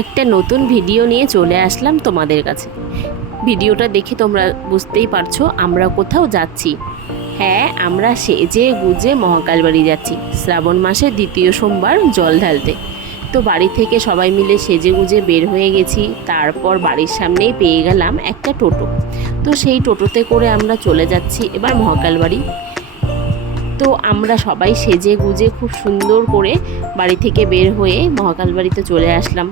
একটা নতুন ভিডিও নিয়ে চলে আসলাম তোমাদের কাছে। ভিডিওটা দেখে তোমরা বুঝতেই পারছো আমরা কোথাও যাচ্ছি। হ্যাঁ, আমরা সেজে গুজে মহাকাল বাড়ি যাচ্ছি শ্রাবণ মাসের দ্বিতীয় সোমবার জল ঢালতে। তো বাড়ি থেকে সবাই মিলে সেজে গুজে বের হয়ে গেছি। তারপর বাড়ির সামনেই পেয়ে গেলাম একটা টোটো। তো সেই টোটোতে করে আমরা চলে যাচ্ছি এবার মহাকাল বাড়ি। তো আমরা সবাই সেজে গুজে খুব সুন্দর করে বাড়ি থেকে বের হয়ে মহাকাল বাড়িতে চলে আসলাম।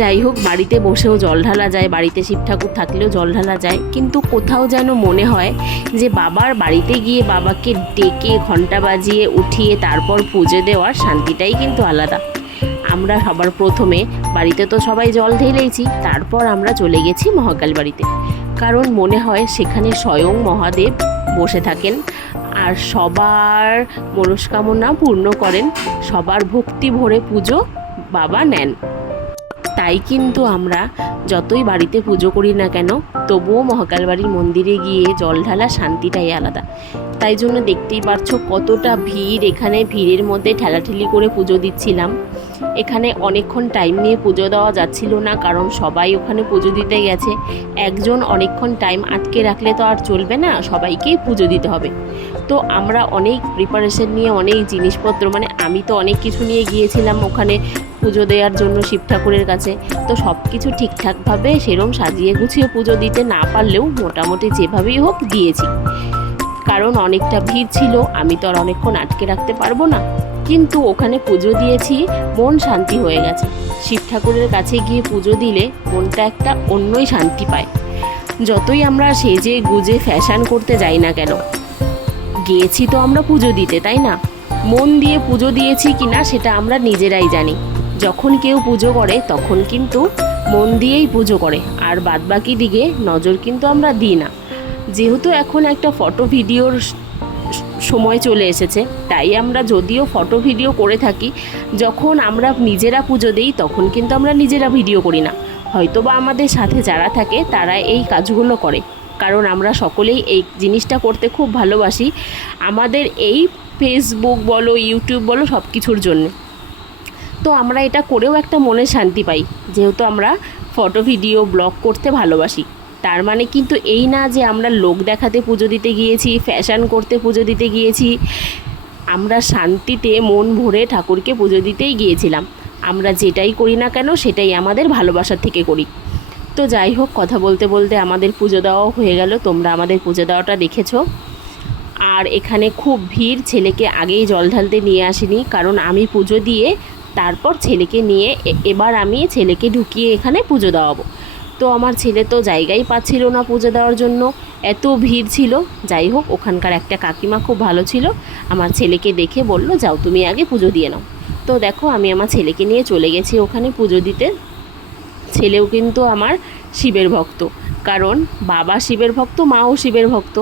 যাই হোক, বাড়িতে বসেও জল ঢালা যায়, বাড়িতে শিব ঠাকুর থাকলেও জল ঢালা যায়, কিন্তু কোথাও যেন মনে হয় যে বাবার বাড়িতে গিয়ে বাবাকে ডেকে ঘন্টা বাজিয়ে উঠিয়ে তারপর পুজো দেওয়ার শান্তিটাই কিন্তু আলাদা। আমরা সবার প্রথমে বাড়িতে তো সবাই জল ঢেলেইছি, তারপর আমরা চলে গেছি মহাকাল বাড়িতে, কারণ মনে হয় সেখানে স্বয়ং মহাদেব বসে থাকেন আর সবার মনস্কামনা পূর্ণ করেন, সবার ভক্তি ভরে পুজো বাবা নেন। তাই কিন্তু আমরা যতই বাড়িতে পুজো করি না কেন, তবুও মহাকাল বাড়ির মন্দিরে গিয়ে জল ঢালা শান্তিটাই আলাদা। তাই জন্য দেখতেই পারছো কতটা ভিড়। এখানে ভিড়ের মধ্যে ঠেলাঠেলি করে পুজো দিচ্ছিলাম। এখানে অনেকক্ষণ টাইম নিয়ে পুজো দেওয়া যাচ্ছিল না, কারণ সবাই ওখানে পুজো দিতে গেছে। একজন অনেকক্ষণ টাইম আটকে রাখলে তো আর চলবে না, সবাইকেই পুজো দিতে হবে। তো আমরা অনেক প্রিপারেশন নিয়ে অনেক জিনিসপত্র, মানে আমি তো অনেক কিছু নিয়ে গিয়েছিলাম ওখানে পুজো দেওয়ার জন্য শিব ঠাকুরের কাছে। তো সব কিছু ঠিকঠাকভাবে সেরকম সাজিয়ে গুছিয়ে পুজো দিতে না পারলেও মোটামুটি যেভাবেই হোক দিয়েছি, কারণ অনেকটা ভিড় ছিল, আমি তো আর অনেকক্ষণ আটকে রাখতে পারবো না। কিন্তু ওখানে পুজো দিয়েছি, মন শান্তি হয়ে গেছে। শিব ঠাকুরের কাছে গিয়ে পুজো দিলে মনটা একটা অন্যই শান্তি পায়। যতই আমরা সেজে গুজে ফ্যাশন করতে যাই না কেন, গিয়েছি তো আমরা পুজো দিতে, তাই না? মন দিয়ে পুজো দিয়েছি কিনা সেটা আমরা নিজেরাই জানি। যখন কেউ পুজো করে তখন কিন্তু মন দিয়েই পুজো করে, আর বাদবাকি দিকে নজর কিন্তু আমরা দিই না। যেহেতু এখন একটা ফটো ভিডিওর সময় চলে এসেছে, তাই আমরা যদিও ফটো ভিডিও করে থাকি, যখন আমরা নিজেরা পুজো দিই তখন কিন্তু আমরা নিজেরা ভিডিও করি না। হয়তোবা আমাদের সাথে যারা থাকে তারা এই কাজগুলো করে, কারণ আমরা সকলেই এই জিনিসটা করতে খুব ভালোবাসি, আমাদের এই ফেসবুক বলো ইউটিউব বলো সব কিছুর জন্য। তো আমরা এটা করেও একটা মনের শান্তি পাই, যেহেতু আমরা ফটো ভিডিও ব্লগ করতে ভালোবাসি। তার মানে কিন্তু এই না যে আমরা লোক দেখাতে পুজো দিতে গিয়েছি, ফ্যাশন করতে পুজো দিতে গিয়েছি। আমরা শান্তিতে মন ভরে ঠাকুরকে পুজো দিতেই গিয়েছিলাম। আমরা যেটাই করি না কেন সেটাই আমাদের ভালোবাসা থেকে করি। তো যাই হোক, কথা বলতে বলতে আমাদের পুজো দেওয়াও হয়ে গেল। তোমরা আমাদের পুজো দেওয়াটা দেখেছো। আর এখানে খুব ভিড়। ছেলেকে আগেই জল ঢালতে নিয়ে আসিনি, কারণ আমি পুজো দিয়ে তারপর ছেলেকে নিয়ে এবার আমি ছেলেকে ঢুকিয়ে এখানে পুজো দেওয়াবো। তো আমার ছেলে তো জায়গাই পাচ্ছিল না পুজো দেওয়ার জন্য, এত ভিড় ছিল। যাই হোক, ওখানকার একটা কাকিমা খুব ভালো ছিল, আমার ছেলেকে দেখে বলল, যাও তুমি আগে পুজো দিয়ে নাও। তো দেখো, আমি আমার ছেলেকে নিয়ে চলে গেছি ওখানে পুজো দিতে। ছেলেও কিন্তু আমার শিবের ভক্ত, কারণ বাবা শিবের ভক্ত, মাও শিবের ভক্ত,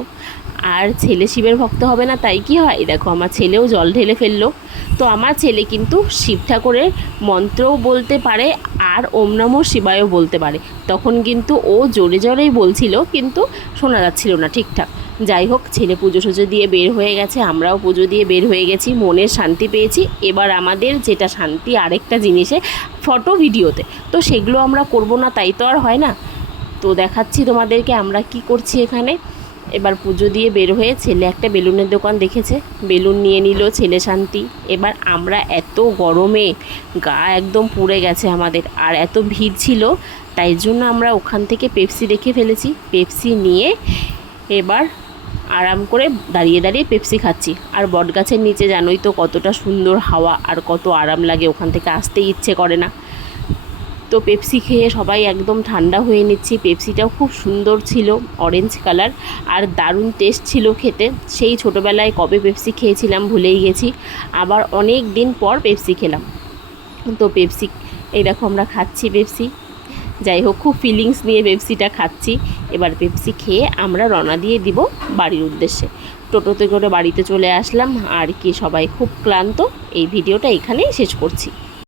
আর ছেলে শিবের ভক্ত হবে না তাই কি হয়? দেখো, আমার ছেলেও জল ঢেলে ফেললো। তো আমার ছেলে কিন্তু শিব ঠাকুরের মন্ত্রও বলতে পারে আর ওম নমঃ শিবায়ও বলতে পারে। তখন কিন্তু ও জোরে জোরেই বলছিল, কিন্তু শোনা যাচ্ছিল না ঠিকঠাক। যাই হোক, ছেলে পুজো সুজো দিয়ে বের হয়ে গেছে, আমরাও পুজো দিয়ে বের হয়ে গেছি, মনের শান্তি পেয়েছি। এবার আমাদের যেটা শান্তি আরেকটা জিনিসে, ফটো ভিডিওতে। তো সেগুলো আমরা করব না তাই তো আর হয় না। তো দেখাচ্ছি তোমাদেরকে আমরা কি করছি এখানে। এবার পুজো দিয়ে বের হয়ে ছেলে একটা বেলুনের দোকান দেখেছে, বেলুন নিয়ে নিল, ছেলে শান্তি। এবার আমরা এত গরমে গা একদম পুড়ে গেছে আমাদের, আর এত ভিড় ছিল, তাই জন্য আমরা ওখান থেকে পেপসি রেখে ফেলেছি। পেপসি নিয়ে এবার আরাম করে দাঁড়িয়ে দাঁড়িয়ে পেপসি খাচ্ছি। আর বটগাছের নিচে জানোই তো কতটা সুন্দর হাওয়া, আর কত আরাম লাগে, ওখান থেকে আসতেই ইচ্ছে করে না। তো পেপসি খেয়ে সবাই একদম ঠান্ডা হয়ে নিচ্ছি। পেপসিটাও খুব সুন্দর ছিল, অরেঞ্জ কালার, আর দারুণ টেস্ট ছিল খেতে। সেই ছোটোবেলায় কবে পেপসি খেয়েছিলাম ভুলেই গেছি, আবার অনেক দিন পর পেপসি খেলাম। তো পেপসি, এই দেখো আমরা খাচ্ছি পেপসি। যাই হোক, খুব ফিলিংস নিয়ে পেপসিটা খাচ্ছি। এবার পেপসি খেয়ে আমরা রওনা দিয়ে দিব বাড়ির উদ্দেশ্যে। টোটোতে করে বাড়িতে চলে আসলাম, আর কি সবাই খুব ক্লান্ত। এই ভিডিওটা এখানেই শেষ করছি।